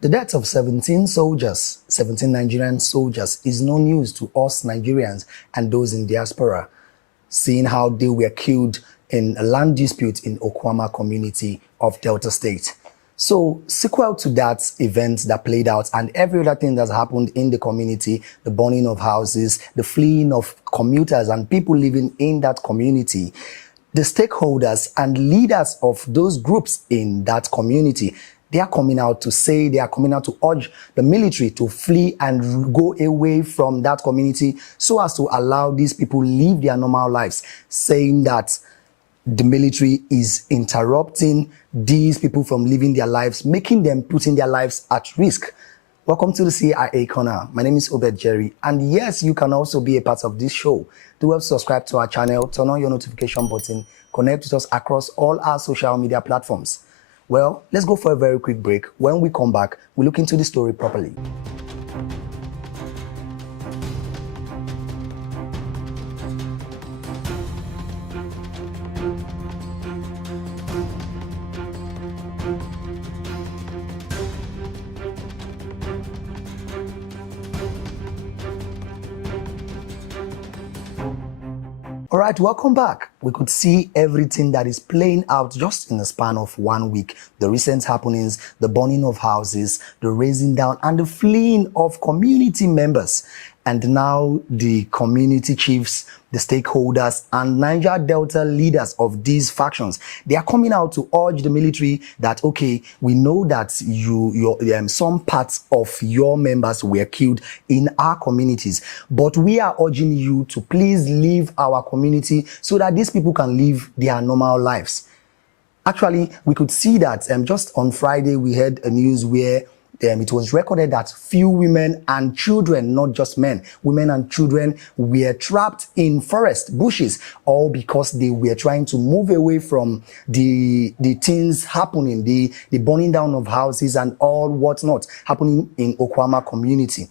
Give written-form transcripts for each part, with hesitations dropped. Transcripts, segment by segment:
The death of 17 Nigerian soldiers, is no news to us Nigerians and those in diaspora, seeing how they were killed in a land dispute in Okhuoma community of Delta State. So, sequel to that event that played out and every other thing that's happened in the community, the burning of houses, the fleeing of commuters and people living in that community, the stakeholders and leaders of those groups in that community, they are coming out to say, they are coming out to urge the military to flee and go away from that community so as to allow these people live their normal lives, saying that the military is interrupting these people from living their lives, making them putting their lives at risk. Welcome to the CIA Corner. My name is Obed Jerry, and yes, you can also be a part of this show. Do well to subscribe to our channel, turn on your notification button, connect with us across all our social media platforms. Well, let's go for a very quick break. When we come back, we look into the story properly. All right, welcome back. We could see everything that is playing out just in the span of 1 week. The recent happenings, the burning of houses, the raising down and the fleeing of community members. And now the community chiefs, the stakeholders and Niger Delta leaders of these factions, they are coming out to urge the military that, okay, we know that some parts of your members were killed in our communities, but we are urging you to please leave our community so that these people can live their normal lives. Actually, we could see that just on Friday, we heard a news where it was recorded that few women and children, not just men, women and children were trapped in forest bushes, all because they were trying to move away from the things happening, the burning down of houses and all whatnot happening in Okhuoma community.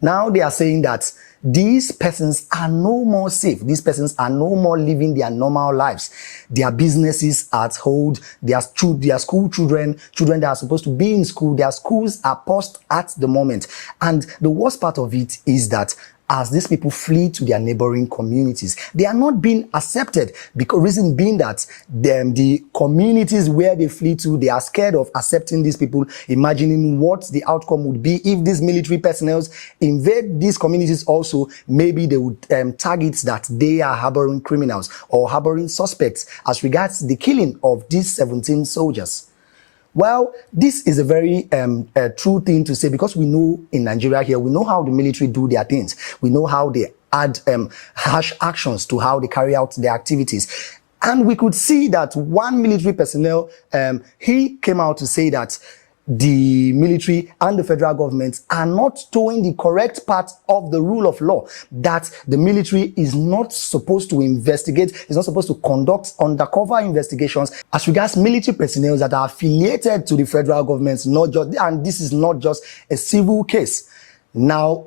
Now they are saying that these persons are no more safe. These persons are no more living their normal lives. Their businesses are at hold. Their school children that are supposed to be in school, their schools are paused at the moment. And the worst part of it is that as these people flee to their neighboring communities, they are not being accepted, because reason being that the communities where they flee to, they are scared of accepting these people, imagining what the outcome would be if these military personnel invade these communities also. Maybe they would target that they are harboring criminals or harboring suspects as regards the killing of these 17 soldiers. Well, this is a very true thing to say, because we know in Nigeria here, we know how the military do their things. We know how they add harsh actions to how they carry out their activities. And we could see that one military personnel, he came out to say that the military and the federal government are not towing the correct part of the rule of law, that the military is not supposed to investigate, is not supposed to conduct undercover investigations as regards military personnel that are affiliated to the federal government, not just, and this is not just a civil case. Now,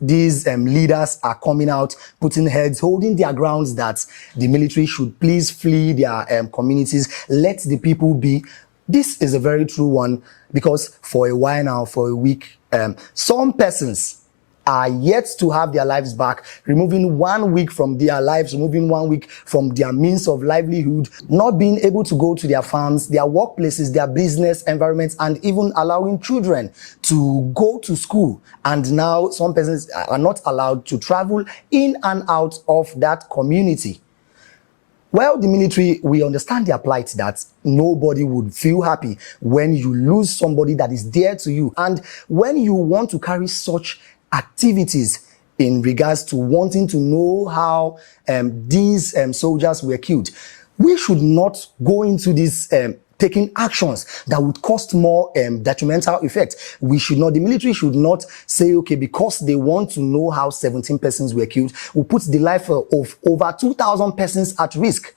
these leaders are coming out, putting heads, holding their grounds that the military should please flee their communities, let the people be. This is a very true one, because for a while now, for a week, some persons are yet to have their lives back, removing 1 week from their lives, removing 1 week from their means of livelihood, not being able to go to their farms, their workplaces, their business environments, and even allowing children to go to school. And now some persons are not allowed to travel in and out of that community. Well, the military, we understand their plight, that nobody would feel happy when you lose somebody that is dear to you. And when you want to carry such activities in regards to wanting to know how these soldiers were killed, we should not go into this taking actions that would cost more detrimental effect. We should not, the military should not say, okay, because they want to know how 17 persons were killed, we put the life of over 2,000 persons at risk.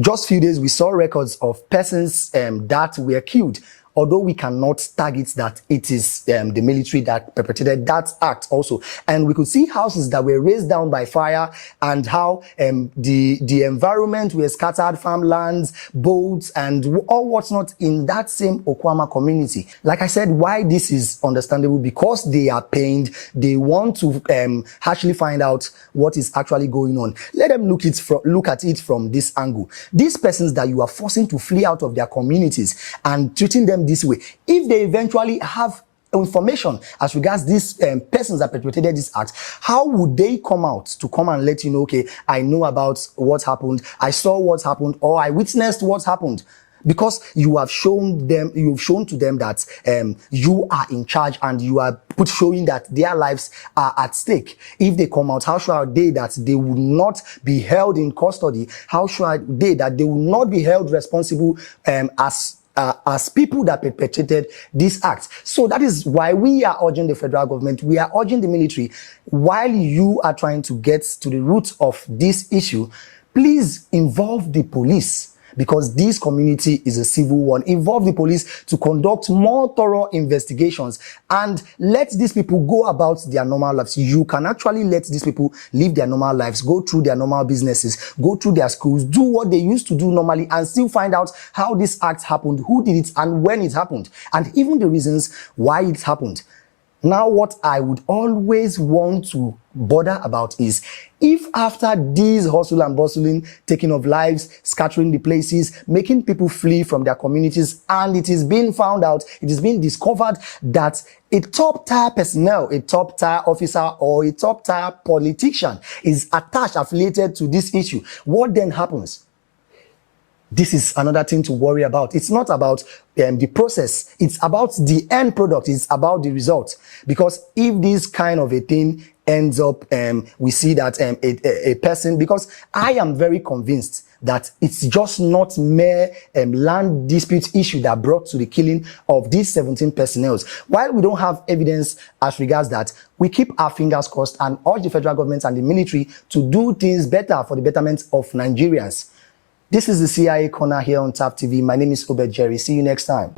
Just few days, we saw records of persons that were killed although we cannot target that it is the military that perpetrated that act also. And we could see houses that were razed down by fire, and how the environment were scattered, farmlands, boats, and all what's not in that same Okhuoma community. Like I said, why this is understandable, because they are pained. They want to actually find out what is actually going on. Let them look at it from this angle. These persons that you are forcing to flee out of their communities and treating them this way, if they eventually have information as regards these persons that perpetrated this act, how would they come out to come and let you know, okay, I know about what happened, I saw what happened, or I witnessed what happened? Because you have shown to them that you are in charge, and you are showing that their lives are at stake. If they come out, how sure are they that they will not be held in custody? How sure are they that they will not be held responsible as people that perpetrated this act? So that is why we are urging the federal government, we are urging the military, while you are trying to get to the root of this issue, please involve the police, because this community is a civil one. Involve the police to conduct more thorough investigations and let these people go about their normal lives. You can actually let these people live their normal lives, go through their normal businesses, go through their schools, do what they used to do normally, and still find out how this act happened, who did it, and when it happened, and even the reasons why it happened. Now, what I would always want to bother about is, if after this hustle and bustling, taking of lives, scattering the places, making people flee from their communities, and it is being found out, it is being discovered that a top-tier personnel, a top-tier officer, or a top-tier politician is affiliated to this issue, what then happens? This is another thing to worry about. It's not about the process. It's about the end product. It's about the result. Because if this kind of a thing ends up, we see that a person, because I am very convinced that it's just not mere land dispute issue that brought to the killing of these 17 personnel. While we don't have evidence as regards that, we keep our fingers crossed and urge the federal government and the military to do things better for the betterment of Nigerians. This is the CIA Corner here on TAP TV. My name is Obed Jerry. See you next time.